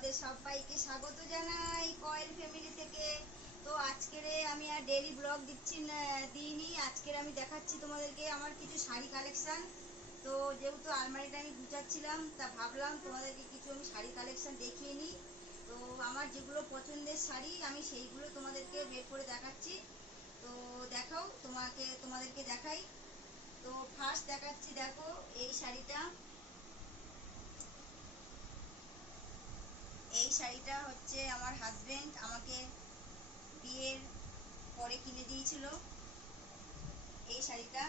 তোমাদের সবাইকে স্বাগত জানাই কয়েল ফ্যামিলি থেকে। তো আজকের আমি আর ডেলি ব্লগ দিচ্ছি দিইনি। আজকের আমি দেখাচ্ছি তোমাদেরকে আমার কিছু শাড়ি কালেকশন তো যেহেতু আলমারিটা আমি গুছাচ্ছিলাম, তা ভাবলাম তোমাদেরকে কিছু আমি শাড়ি কালেকশন দেখিয়ে নিই। তো আমার যেগুলো পছন্দের শাড়ি, আমি সেইগুলো তোমাদেরকে বের করে দেখাচ্ছি। তো দেখাও, তোমাকে, তোমাদেরকে দেখাই। তো ফার্স্ট দেখাচ্ছি, দেখো, এই শাড়িটা এই শাড়িটা হচ্ছে আমার হাজবেন্ড আমাকে বিয়ের পরে কিনে দিয়েছিল এই শাড়িটা।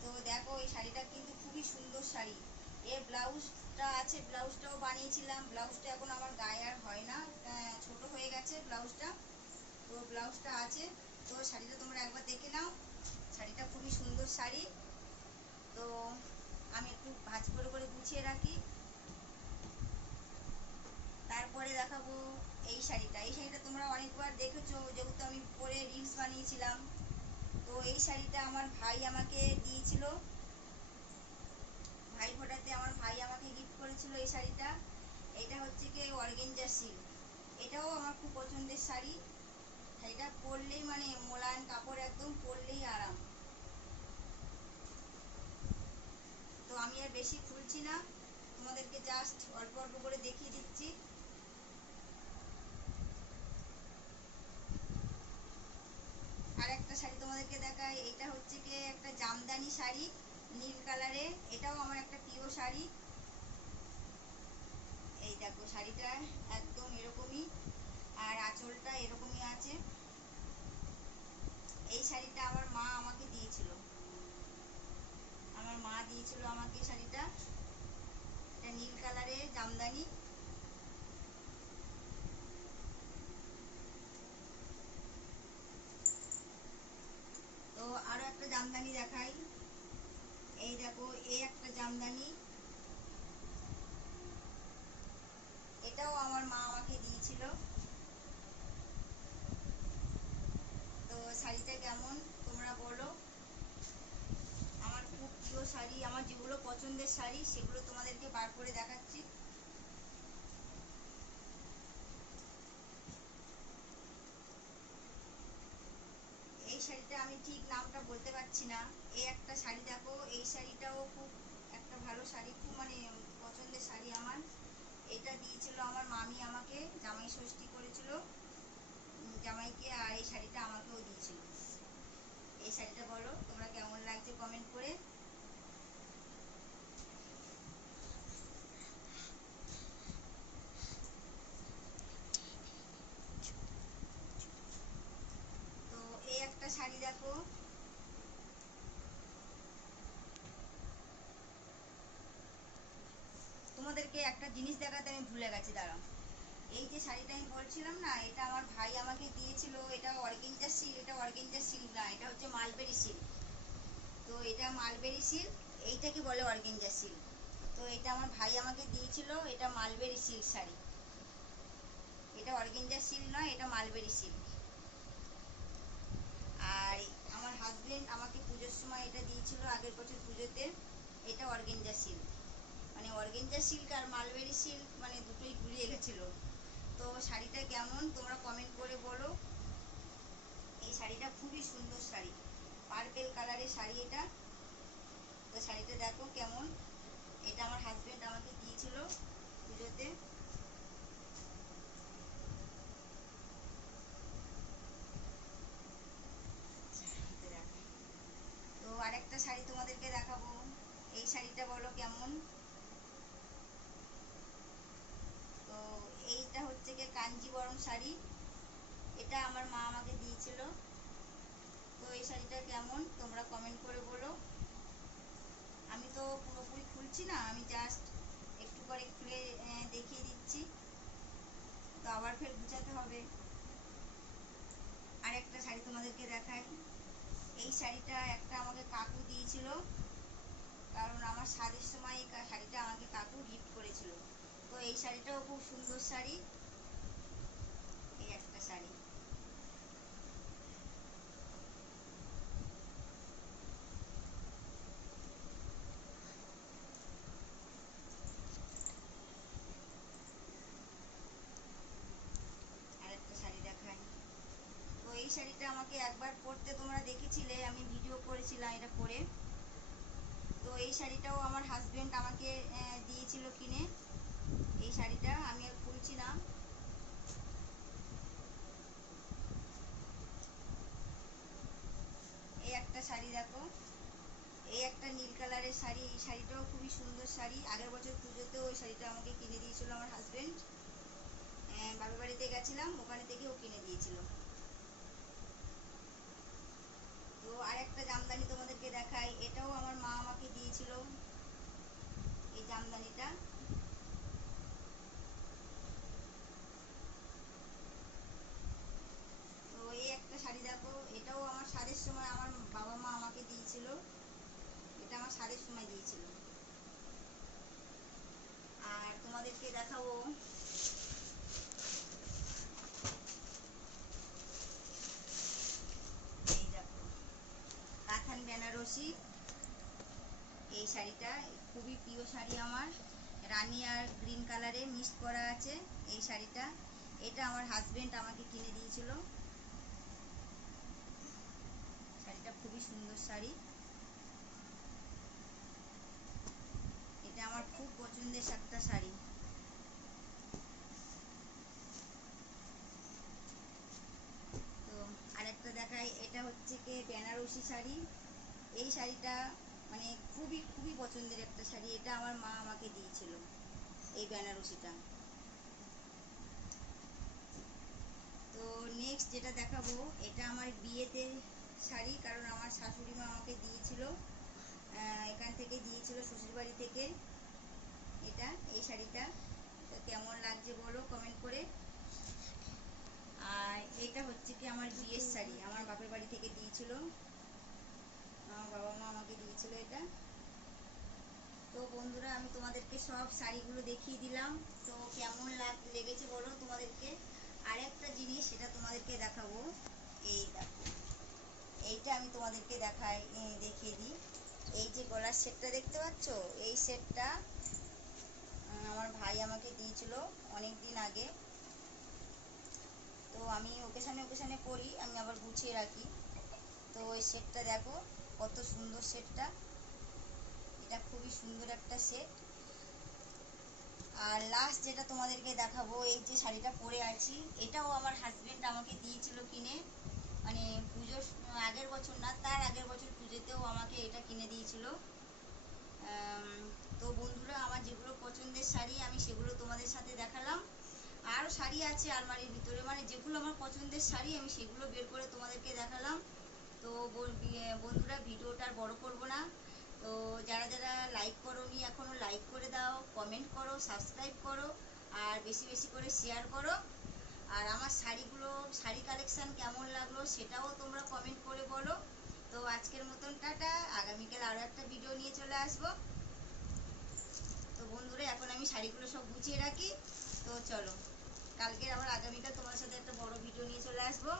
তো দেখো এই শাড়িটা কিন্তু খুবই সুন্দর শাড়ি। এর ব্লাউজটা আছে ব্লাউজটাও বানিয়েছিলাম। ব্লাউজটা এখন আমার গায়ে আর হয় না। আহ, ছোট হয়ে গেছে ব্লাউজটা। তো ব্লাউজটা আছে। তো শাড়িটা তোমরা একবার দেখে নাও। শাড়িটা খুবই সুন্দর শাড়ি। তো আমি একটু ভাঁজ করে করে গুছিয়ে রাখি তারপরে দেখাবো এই শাড়িটা এই শাড়িটা তোমরা অনেকবার দেখেছ, যেহেতু আমি পরে রিলস বানিয়েছিলাম। তো এই শাড়িটা আমার ভাই আমাকে দিয়েছিল। ভাই ফোটাতে আমার ভাই আমাকে গিফট করেছিল এই শাড়িটা। এটা হচ্ছে কি অর্গেঞ্জার সিল্ক এটাও আমার খুব পছন্দের শাড়ি। শাড়িটা পরলেই মানে মোলায়েম কাপড় একদম পরলেই আরাম। তো আমি আর বেশি খুলছি না। তোমাদেরকে জাস্ট অল্প অল্প করে দেখিয়ে দিচ্ছি আর একটা দেখাই এটা হচ্ছে কি একটা জামদানি শাড়ি, নীল কালারের এটাও আমার একটা প্রিয় শাড়ি। এই দেখো শাড়িটা একদম এরকমই, আর আঁচলটা এরকমই আছে। এই শাড়িটা আমার মা আমাকে দিয়েছিল। আমার মা দিয়েছিল আমাকে শাড়িটা। এটা নীল কালারের জামদানি তো আরও একটা জামদানি দেখাই। এই দেখো, এই একটা জামদানি। এটাও আমার মা আমাকে দিয়েছিল। তো শাড়িটা কেমন? তোমরা বলো। আমার খুব প্রিয় শাড়ি, আমার যেগুলো পছন্দের শাড়ি, সেগুলো তোমাদেরকে বার করে দেখাচ্ছি এই শাড়িটা আমি ঠিক নামটা বলতে পারছি না। এই একটা শাড়ি দেখো, এই শাড়িটাও খুব একটা ভালো শাড়ি, খুব মানে পছন্দের শাড়ি আমার। এটা দিয়েছিল আমার মামি আমাকে, জামাই ষষ্ঠী করেছিল। জামাইকে আর এই শাড়িটা আমাকেও দিয়েছিল। এই শাড়িটা বলো, তোমরা কেমন লাগছে কমেন্ট করে তো এই একটা শাড়ি দেখো তোমাদেরকে একটা জিনিস দেখাতে আমি ভুলে গেছি, দাঁড়াও। এই যে শাড়িটা আমি বলছিলাম না, এটা আমার ভাই আমাকে দিয়েছিল, এটা অর্গেঞ্জার সিল্ক, এটা অর্গেঞ্জার সিল্ক না, এটা হচ্ছে মালবেরি সিল্ক। তো এটা মালবেরি সিল্ক এইটাকে বলে অর্গেঞ্জার সিল্ক? তো এটা আমার ভাই আমাকে দিয়েছিল, এটা মালবেরি সিল্ক শাড়ি। এটা অর্গেঞ্জার সিল্ক নয়, এটা মালবেরি সিল্ক। আর আমার হাজবেন্ড আমাকে পুজোর সময় এটা দিয়েছিল, আগের বছর পুজোতে, এটা অর্গেঞ্জা সিল্ক। মানে অর্গেঞ্জা সিল্ক আর মালবেরি সিল্ক মানে দুটোই গুলিয়ে গেছিল। তো শাড়িটা কেমন তোমরা কমেন্ট করে বলো। এই শাড়িটা খুবই সুন্দর শাড়ি। পার্পেল কালারের শাড়ি এটা। তো শাড়িটা দেখো কেমন। এটা আমার হাজবেন্ড আমাকে দিয়েছিল পুজোতে তো আরেকটা শাড়ি তোমাদেরকে দেখাবো এই শাড়িটা বলো কেমন তো এইটা হচ্ছে গিয়ে কাঞ্জিবরম শাড়ি। এটা আমার মা আমাকে দিয়েছিল। তো এই শাড়িটা কেমন তোমরা কমেন্ট করে বলো। আমি তো পুরোপুরি খুলছি না, আমি জাস্ট একটু করে খুলে দেখিয়ে দিচ্ছি। তো আবার ফের গুছাতে হবে। আর একটা শাড়ি তোমাদেরকে দেখাই। এই শাড়িটা একটা আমাকে কাকু দিয়েছিল। কারণ আমার স্বাদের সময় এই শাড়িটা আমাকে কাকু গিফট করেছিল। তো এই শাড়িটাও খুব সুন্দর শাড়ি এই একটা শাড়ি আমাকে একবার পরতে তোমরা দেখেছিলে, আমি ভিডিও করেছিলাম এটা পরে তো এই শাড়িটাও আমার হাজবেন্ড আমাকে দিয়েছিল কিনে। এই শাড়িটা আমি আর খুলছি না এই একটা শাড়ি দেখো। এই একটা নীল কালারের শাড়ি। এই শাড়িটাও খুবই সুন্দর শাড়ি। আগের বছর পুজোতেও ওই শাড়িটা আমাকে কিনে দিয়েছিল আমার হাজবেন্ড বাবার বাড়িতে গেছিলাম, ওখানে থেকে ও কিনে দিয়েছিল তো আর একটা জামদানি তোমাদেরকে দেখাই, এটাও আমার মা আমাকে দিয়েছিল, এই জামদানিটা। তো এই একটা শাড়ি দেখো, এটাও আমার সাদের সময় আমার বাবা মা আমাকে দিয়েছিল, এটা আমার সাদের সময় দিয়েছিল আর তোমাদেরকে দেখাবো এই দেখো কাথান বেনারসি এই শাড়িটা খুবই প্রিয় শাড়ি আমার। রানী আর গ্রিন কালারে মিক্স করা আছে এই শাড়িটা। এটা আমার হাজবেন্ড আমাকে কিনে দিয়েছিল। শাড়িটা খুবই সুন্দর শাড়ি। এটা আমার খুব পছন্দের একটা শাড়ি। তো আরেকটা দেখাই, এটা হচ্ছে কি বেনারসি শাড়ি। এই শাড়িটা মানে খুবই খুবই পছন্দের একটা শাড়ি। এটা আমার মা আমাকে দিয়েছিল এই বেনারসিটা। তো নেক্সট যেটা দেখাবো, এটা আমার বিয়েতে শাড়ি, কারণ আমার শাশুড়ি মা আমাকে দিয়েছিল। এখান থেকে দিয়েছিল শ্বশুরবাড়ি থেকে এটা, এই শাড়িটা। কেমন লাগছে বলো কমেন্ট করে। আর এটা হচ্ছে কি আমার বিয়ের শাড়ি, আমার বাপের বাড়ি থেকে দিয়েছিল। দিয়েছিল এটা। তো বন্ধুরা, আমি তোমাদেরকে সব শাড়িগুলো দেখিয়ে দিলাম। তো কেমন লাগ লেগেছে বলো তোমাদেরকে? আর একটা জিনিস সেটা তোমাদেরকে দেখাবো। এই দেখো। এইটা আমি তোমাদেরকে দেখাই দেখিয়ে দিই। এই যে গলার সেটটা দেখতে পাচ্ছ? এই সেটটা আমার ভাই আমাকে দিয়েছিল অনেক দিন আগে। তো আমি ওকেশানে ওকেশানে পরি, আমি আবার গুছিয়ে রাখি। তো ওই সেটটা দেখো। কত সুন্দর সেটটা। এটা খুবই সুন্দর একটা সেট। আর লাস্ট যেটা তোমাদেরকে দেখাবো, এই যে শাড়িটা পরে আছি, এটাও আমার হাজবেন্ড আমাকে দিয়েছিল কিনে। মানে পুজোর আগের বছর না, তার আগের বছর পুজোতেও আমাকে এটা কিনে দিয়েছিল। তো বন্ধুরা, আমার যেগুলো পছন্দের শাড়ি, আমি সেগুলো তোমাদের সাথে দেখালাম। আরও শাড়ি আছে আলমারির ভিতরে মানে যেগুলো আমার পছন্দের শাড়ি, আমি সেগুলো বের করে তোমাদেরকে দেখালাম। তো বি- বন্ধুরা, ভিডিওটা আর বড় করব না। তো যারা যারা লাইক করোনি এখনও লাইক করে দাও কমেন্ট করো সাবস্ক্রাইব করো, আর বেশি বেশি করে শেয়ার করো। আর আমার শাড়িগুলো, শাড়ি কালেকশান কেমন লাগল সেটাও তোমরা কমেন্ট করে বলো। তো আজকের মতন টাটা। আগামীকাল আরও একটা ভিডিও নিয়ে চলে আসব। তো বন্ধুরা, এখন আমি শাড়িগুলো সব গুছিয়ে রাখি। তো চলো কালকে আবার আগামীকাল তোমার সাথে একটা বড় ভিডিও নিয়ে চলে আসব।